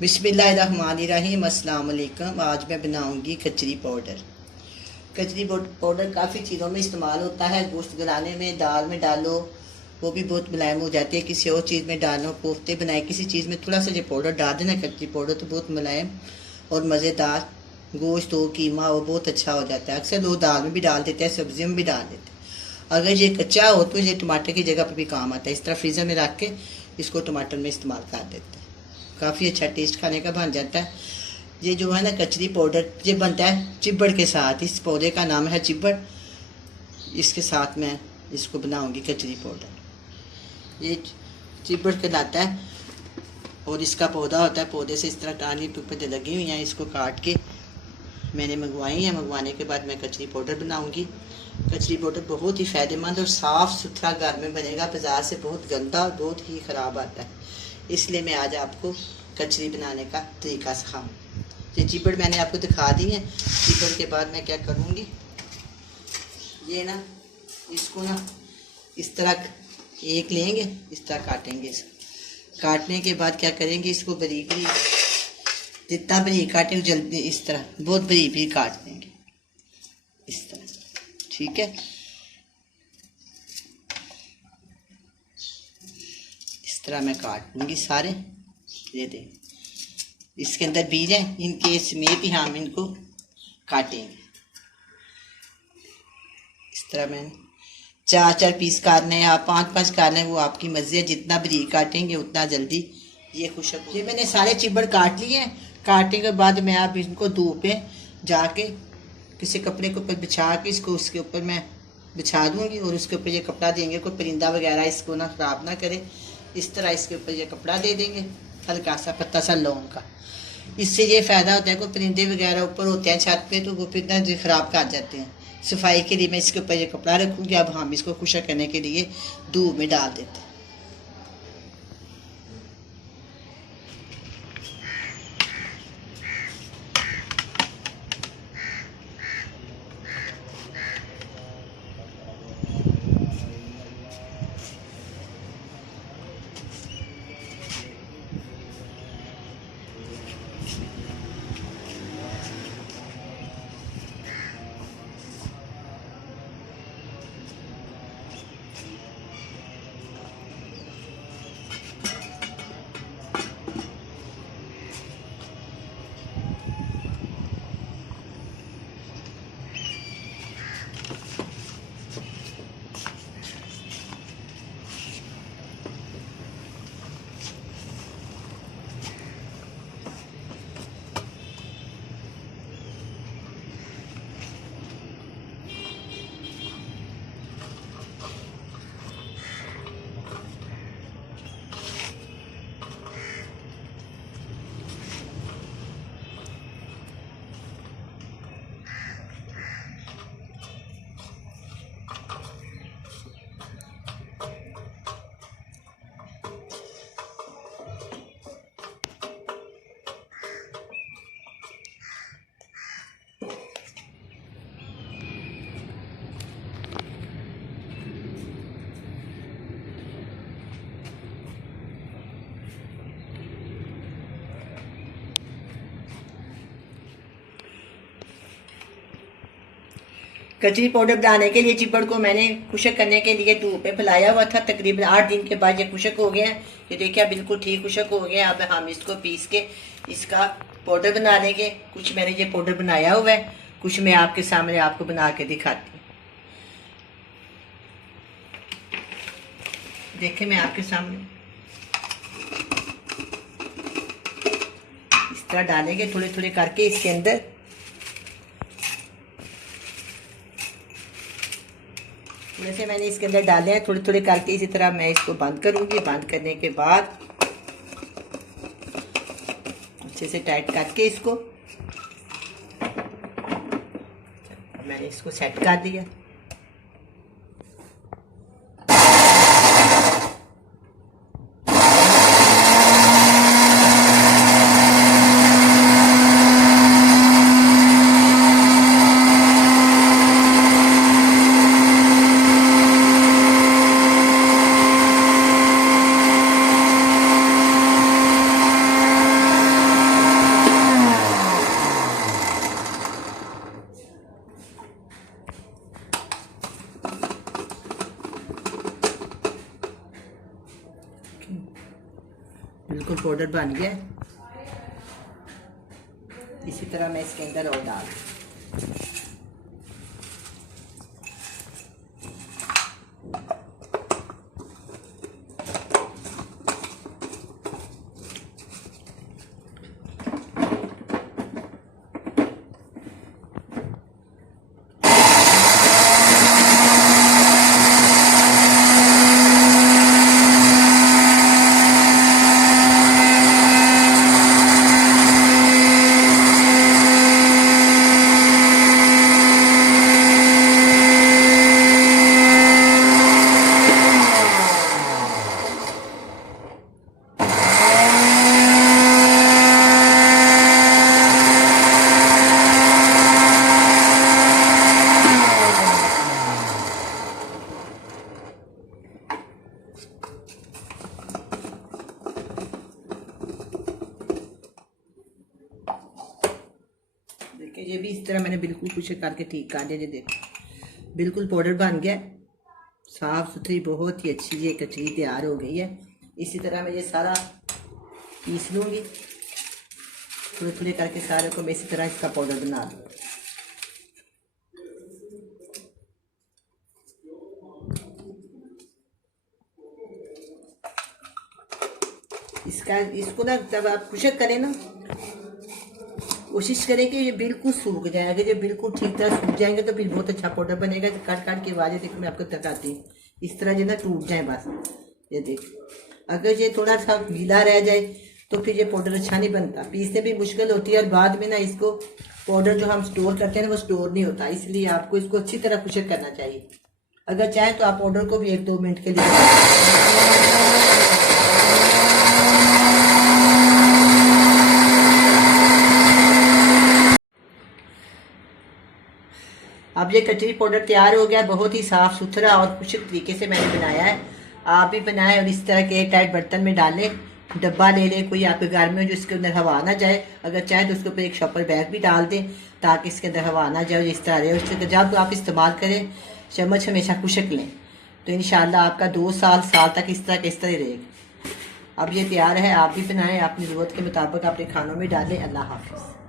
बिस्मिल्लाहिर्रहमानिर्रहीम। अस्सलाम वालेकुम। आज मैं बनाऊंगी कचरी पाउडर। कचरी पाउडर काफ़ी चीज़ों में इस्तेमाल होता है। गोश्त गलाने में, दाल में डालो, वो भी बहुत मुलायम हो जाती है। किसी और चीज़ में डालो, कोफ्ते बनाए, किसी चीज़ में थोड़ा सा ये पाउडर डाल देना, कचरी पाउडर, तो बहुत मुलायम और मज़ेदार गोश्त हो, कीमा हो, बहुत अच्छा हो जाता है। अक्सर लोग दाल में भी डाल देते हैं, सब्जियों में भी डाल देते हैं। अगर ये कच्चा हो तो ये टमाटर की जगह पर भी काम आता है। इस तरह फ्रीज़र में रख के इसको टमाटर में इस्तेमाल कर देते हैं। काफ़ी अच्छा टेस्ट खाने का बन जाता है। ये जो है ना कचरी पाउडर, ये बनता है चिब्बड़ के साथ। इस पौधे का नाम है चिब्बड़। इसके साथ मैं इसको बनाऊंगी कचरी पाउडर। ये चिब्बड़ कहलाता है और इसका पौधा होता है। पौधे से इस तरह टानी टुकड़े लगी हुई हैं। इसको काट के मैंने मंगवाई है। मंगवाने के बाद मैं कचरी पाउडर बनाऊंगी। कचरी पाउडर बहुत ही फ़ायदेमंद और साफ़ सुथरा घर में बनेगा। बाज़ार से बहुत गंदा और बहुत ही ख़राब आता है। इसलिए मैं आज आपको कचरी बनाने का तरीका सिखाऊँ। ये चिब्बड़ मैंने आपको दिखा दी है। चिब्बड़ के बाद मैं क्या करूँगी, ये ना इसको ना इस तरह एक लेंगे, इस तरह काटेंगे। इसको काटने के बाद क्या करेंगे, इसको बारीक बारीक, जितना बारीक काटेंगे जल्दी, इस तरह बहुत बारीक बारीक काट देंगे, इस तरह। ठीक है, इस तरह मैं काट लूँगी सारे। ये दें, इसके अंदर बीज हैं, इनके समेत ही हम इनको काटेंगे। इस तरह मैंने 4-4 पीस काटने हैं या 5-5 काटने हैं, वो आपकी मर्जी है। जितना बारीक काटेंगे उतना जल्दी ये खुशक हो। ये मैंने सारे चिब्बड़ काट लिए हैं। काटने के बाद मैं आप इनको धूप पे जाके किसी कपड़े के ऊपर बिछा के इसको उसके ऊपर मैं बिछा दूँगी और उसके ऊपर ये कपड़ा देंगे। कोई परिंदा वगैरह इसको ना ख़राब ना करे। इस तरह इसके ऊपर ये कपड़ा दे देंगे, हल्का सा पत्ता सा लौंग का। इससे ये फ़ायदा होता है, कोई परिंदे वगैरह ऊपर होते हैं छत पे तो वो फिर ना ख़राब कर जाते हैं। सफाई के लिए मैं इसके ऊपर ये कपड़ा रखूँगी। अब हम इसको खुशक करने के लिए धूप में डाल देते हैं। कचरी पाउडर बनाने के लिए चिब्बड़ को मैंने खुशक करने के लिए धूप पे फैलाया हुआ था। तकरीबन 8 दिन के बाद ये खुशक हो गया है। ये देखिए बिल्कुल ठीक खुशक हो गया। अब हम इसको पीस के इसका पाउडर बना लेंगे। कुछ मैंने ये पाउडर बनाया हुआ है, कुछ मैं आपके सामने आपको बना के दिखाती हूँ। देखे मैं आपके सामने इस तरह डालेंगे थोड़े थोड़े करके इसके अंदर। वैसे मैंने इसके अंदर डाले हैं थोड़े थोड़े करके। इसी तरह मैं इसको बंद करूंगी। बंद करने के बाद अच्छे से टाइट करके इसको मैंने इसको सेट कर दिया। बिल्कुल पाउडर बन गया। इसी तरह मैं इसके अंदर और डाल देखिए, ये भी इस तरह मैंने बिल्कुल कुछ करके ठीक कर दिया। देखो बिल्कुल पाउडर बन गया, साफ सुथरी बहुत ही अच्छी ये कचरी तैयार हो गई है। इसी तरह मैं ये सारा पीस लूँगी, थोड़े थोड़े करके सारे को मैं इसी तरह इसका पाउडर बना दूँ। इसको ना जब आप कुशक करें ना, कोशिश करें कि ये बिल्कुल सूख जाए। अगर ये बिल्कुल ठीक तरह सूख जाएंगे तो फिर बहुत अच्छा पाउडर बनेगा। काट काट के आवाज़ें देखो मैं आपको बताती हूँ, इस तरह जो ना टूट जाए बस। ये देख, अगर ये थोड़ा सा गीला रह जाए तो फिर ये पाउडर अच्छा नहीं बनता, पीसने भी मुश्किल होती है और बाद में ना इसको पाउडर जो हम स्टोर करते हैं ना वो स्टोर नहीं होता। इसलिए आपको इसको अच्छी तरह कुशक करना चाहिए। अगर चाहे तो आप पाउडर को भी 1-2 मिनट के लिए अब ये कचरी पाउडर तैयार हो गया। बहुत ही साफ सुथरा और कुशक तरीके से मैंने बनाया है। आप भी बनाएं और इस तरह के एयर टाइट बर्तन में डालें। डब्बा ले लें कोई आपके घर में, जो इसके अंदर हवा ना जाए। अगर चाहे तो उसके ऊपर एक शॉपर बैग भी डाल दें ताकि इसके अंदर हवा ना जाए, इस तरह रहे। उससे जब आप इस्तेमाल करें चम्मच हमेशा कुशक लें, तो इंशाल्लाह आपका 2 साल तक इस तरह रहेगा। अब ये तैयार है, आप भी बनाएं, अपनी ज़रूरत के मुताबिक अपने खानों में डालें। अल्लाह हाफिज़।